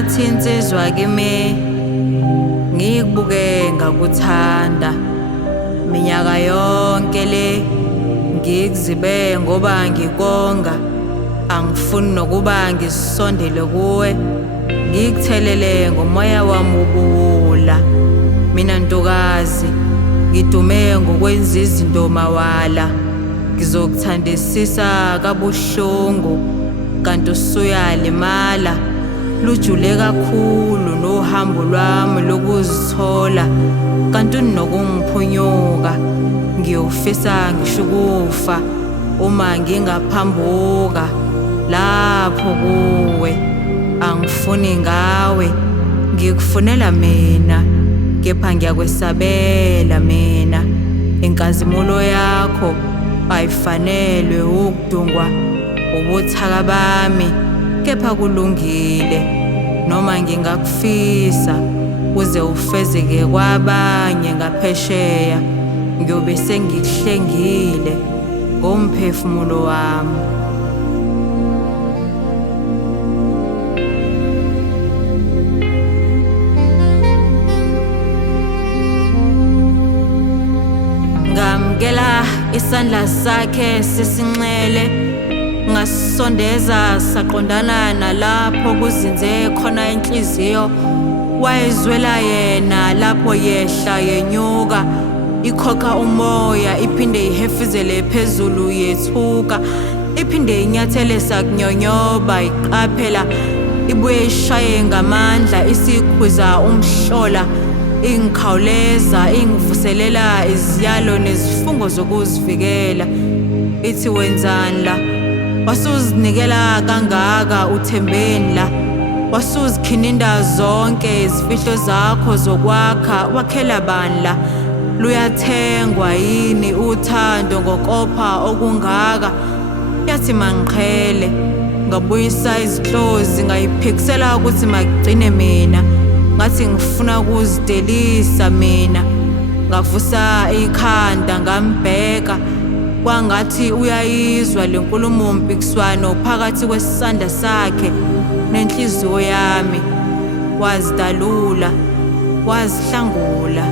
nathi insizwa kimi ngikubuke ngakuthanda minyaka yonke le ngikuzibe ngoba ngikonga angifuni nokuba ngisondele kuwe ngikuthelele ngomoya wami ubuwula mina ntokazi ngidume ngokwenza izinto mawala ngizokuthandisisa kabuhlungu kanti usuyalimala lujule kakhulu nohambo lwami lokuzithola kanti unokungiphunyuka ngiyofisa ngisho ukufa uma ngingaphambuka lapho kuwe angifuni ngawe ngikufunela mina kepha ngiyakwesabela mina inkazimulo yakho ayifanelwe ukudungwa ubuthaka bami kepha kulungile noma ngingakufisa uze ufezeke kwabanye ngaphesheya ngiyobe sengikuhlengile ngomphefumulo wami. Ngamkela isandla sakhe sesinxele ngasondeza saqondana nalapho kuzinze khona inhliziyo wayezwela yena lapho yehla yenyuka ikhokha umoya iphinde ihefizele phezulu yethuka iphinde inyathele sakunyonyoba iqaphela ibuye ishaye ngamandla isikhwiza umhlola ingikhawuleza ingivuselela iziyalo nezifungo zokuzivikela ithi wenzani la wasuzinikela kangaka uthembeni la wasuzikhininda zonke izifihlo zakho zokwakha wakhela bani la luyathengwa yini uthando ngokopha okungaka yathi mangiqhele ngabuyisa izihlozi ngayiphikisela ukuthi magcine mina ngathi ngifuna ukuzidelisa mina ngavusa ikhanda ngambheka kwangathi uyayizwa lenkulumo mpikiswano phakathi kwesandla sakhe nenhliziyo yami wazidalula wazihlangula